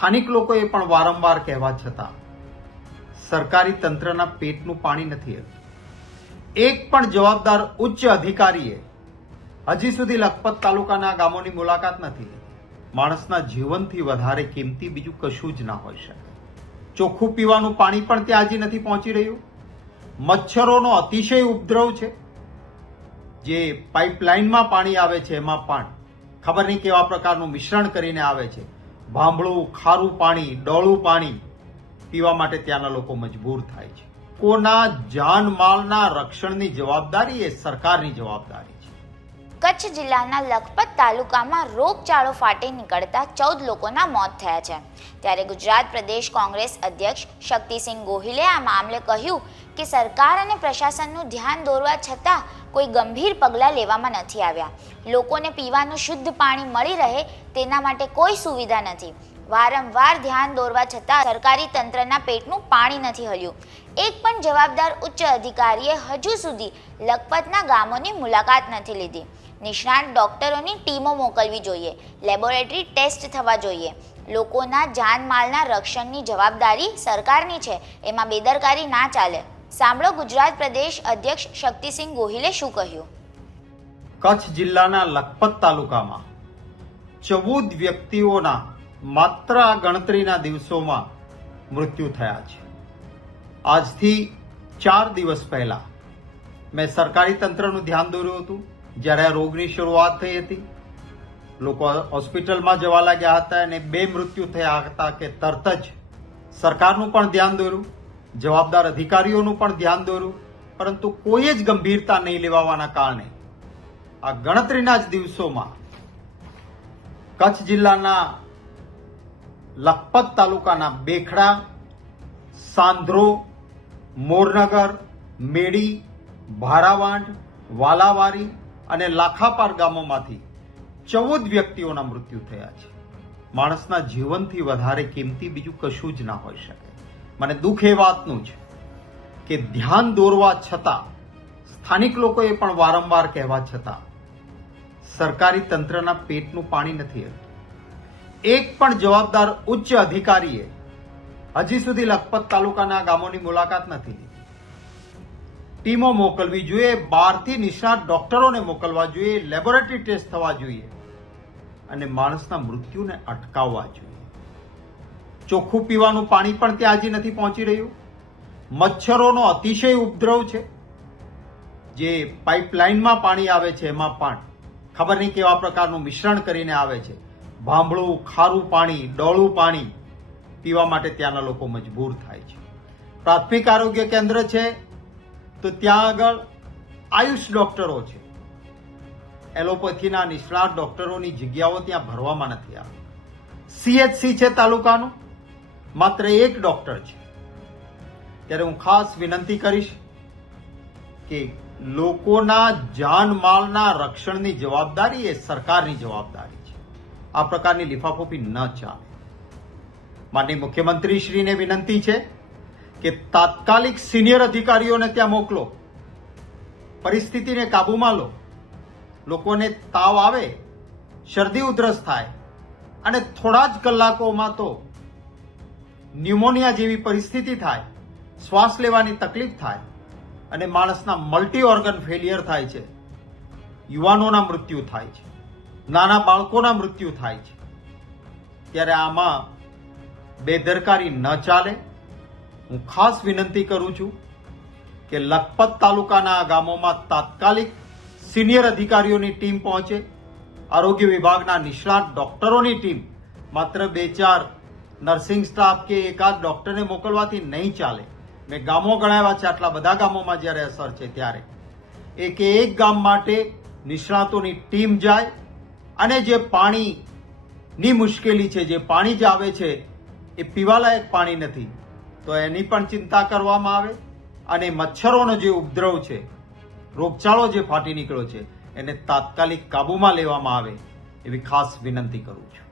સ્થાનિક લોકોએ પણ વારંવાર કહેવા છતાં સરકારી તંત્રના પેટનું પાણી નથી હલતું. એક પણ જવાબદાર ઉચ્ચ અધિકારીએ હજી સુધી લખપત તાલુકાના ગામોની મુલાકાત નથી લીધી. માણસના જીવનથી વધારે કિંમતી બીજું કશું જ ના હોઈ શકે. ચોખ્ખું પીવાનું પાણી પણ ત્યાં હજી નથી પહોંચી રહ્યું. મચ્છરોનો અતિશય ઉપદ્રવ છે. જે પાઇપલાઇનમાં પાણી આવે છે એમાં પણ ખબર નહીં કેવા પ્રકારનું મિશ્રણ કરીને આવે છે. ભાંભળું, ખારું પાણી, ડોળું પાણી પીવા માટે ત્યાંના લોકો મજબૂર થાય છે. લોકોના જાનમાલના રક્ષણની જવાબદારી એ સરકારની જવાબદારી છે. કચ્છ જિલ્લાના લખપત તાલુકામાં રોગચાળો ફાટી નીકળતા 14 લોકોના મોત થયા છે. ત્યારે ગુજરાત પ્રદેશ કોંગ્રેસ અધ્યક્ષ શક્તિસિંહ ગોહિલે આ મામલે કહ્યું કે સરકાર અને પ્રશાસનનું ધ્યાન દોરવા છતાં કોઈ ગંભીર પગલાં લેવામાં નથી આવ્યા. લોકોને પીવાનું શુદ્ધ પાણી મળી રહે તેના માટે કોઈ સુવિધા નથી. વારંવાર ધ્યાન દોરવા છતાં સરકારી તંત્રના પેટનું પાણી નથી હલ્યું. એક પણ જવાબદાર ઉચ્ચ અધિકારીએ હજુ સુધી લખપતના ગામોની મુલાકાત નથી લીધી. નિષ્ણાત ડોક્ટરોની ટીમો મોકલવી જોઈએ. લેબોરેટરી ટેસ્ટ થવા જોઈએ. લોકોના જાનમાલના રક્ષણની જવાબદારી સરકારની છે, એમાં બેદરકારી ના ચાલે. સાંભળો ગુજરાત પ્રદેશ અધ્યક્ષ શક્તિસિંહ ગોહિલે શું કહ્યું. કચ્છ જિલ્લાના લખપત તાલુકામાં 14 વ્યક્તિઓના માત્ર આ ગણતરીના દિવસોમાં મૃત્યુ થયા છે. આજથી 4 દિવસ પહેલા મેં સરકારી તંત્રનું ધ્યાન દોર્યું હતું. જ્યારે આ રોગની શરૂઆત થઈ હતી, લોકો હોસ્પિટલમાં જવા લાગ્યા હતા અને 2 મૃત્યુ થયા હતા કે તરત જ સરકારનું પણ ધ્યાન દોર્યું, જવાબદાર અધિકારીઓનું પણ ધ્યાન દોર્યું, પરંતુ કોઈ જ ગંભીરતા નહીં લેવાવાના કારણે આ ગણતરીના જ દિવસોમાં કચ્છ જિલ્લાના લખપત તાલુકાના બેખડા, સાંધ્રો, મોરનગર, મેડી, ભારાવાંઢ, વાલાવારી અને લાખાપાર ગામોમાંથી 14 વ્યક્તિઓના મૃત્યુ થયા છે. માણસના જીવનથી વધારે કિંમતી બીજું કશું જ ના હોઈ શકે. મને દુઃખ એ વાતનું છે કે ધ્યાન દોરવા છતાં સ્થાનિક લોકોએ પણ વારંવાર કહેવા છતાં સરકારી તંત્રના પેટનું પાણી નથી હલતું. એક પણ જવાબદાર ઉચ્ચ અધિકારીએ હજી સુધી લખપત તાલુકાના ગામોની મુલાકાત નથી લીધી. ટીમો મોકલવી જોઈએ, બહારથી નિષ્ણાત ડોક્ટરોને મોકલવા જોઈએ, લેબોરેટરી ટેસ્ટ થવા જોઈએ અને માણસના મૃત્યુને અટકાવવા જોઈએ. ચોખ્ખું પીવાનું પાણી પણ ત્યાં હજી નથી પહોંચી રહ્યું. મચ્છરોનો અતિશય ઉપદ્રવ છે. જે પાઇપલાઇનમાં પાણી આવે છે એમાં પણ ખબર નહીં કેવા પ્રકારનું મિશ્રણ કરીને આવે છે. ભાંભળું, ખારું પાણી, ડોળું પાણી પીવા માટે ત્યાંના લોકો મજબૂર થાય છે. પ્રાથમિક આરોગ્ય કેન્દ્ર છે તો ત્યાં આગળ આયુષ ડોક્ટરો છે. એલોપેથીના નિષ્ણાત ડોક્ટરોની જગ્યાઓ ત્યાં ભરવામાં નથી આવતી. CHC છે તાલુકાનું, માત્ર 1 ડોક્ટર છે. ત્યારે હું ખાસ વિનંતી કરીશ કે લોકોના જાનમાલના રક્ષણની જવાબદારી એ સરકારની જવાબદારી છે. આ પ્રકારની લિફાફોફી ન ચાલે. માનનીય મુખ્યમંત્રીશ્રીને વિનંતી છે કે તાત્કાલિક સિનિયર અધિકારીઓને ત્યાં મોકલો, પરિસ્થિતિને કાબૂમાં લો. લોકોને તાવ આવે, શરદી ઉધરસ થાય અને થોડા જ કલાકોમાં તો ન્યુમોનિયા જેવી પરિસ્થિતિ થાય, શ્વાસ લેવાની તકલીફ થાય અને માણસના મલ્ટી ઓર્ગન ફેલિયર થાય છે. યુવાનોના મૃત્યુ થાય છે, નાના બાળકોના મૃત્યુ થાય છે. ત્યારે આમાં બેદરકારી ન ચાલે. હું ખાસ વિનંતી કરું છું કે લખપત તાલુકાના ગામોમાં તાત્કાલિક સિનિયર અધિકારીઓની ટીમ પહોંચે. આરોગ્ય વિભાગના નિષ્ણાત ડોક્ટરોની ટીમ, માત્ર 2-4 નર્સિંગ સ્ટાફ કે એકાદ ડોક્ટરને મોકલવાથી નહીં ચાલે. મેં ગામો ગણાવ્યા છે. આટલા બધા ગામોમાં જ્યારે અસર છે ત્યારે એક ગામ માટે નિષ્ણાતોની ટીમ જાય અને જે પાણીની મુશ્કેલી છે, જે પાણી જ આવે છે એ પીવાલાયક પાણી નથી, તો એની પણ ચિંતા કરવામાં આવે અને મચ્છરોનો જે ઉપદ્રવ છે, રોગચાળો જે ફાટી નીકળ્યો છે, એને તાત્કાલિક કાબૂમાં લેવામાં આવે એવી ખાસ વિનંતી કરું છું.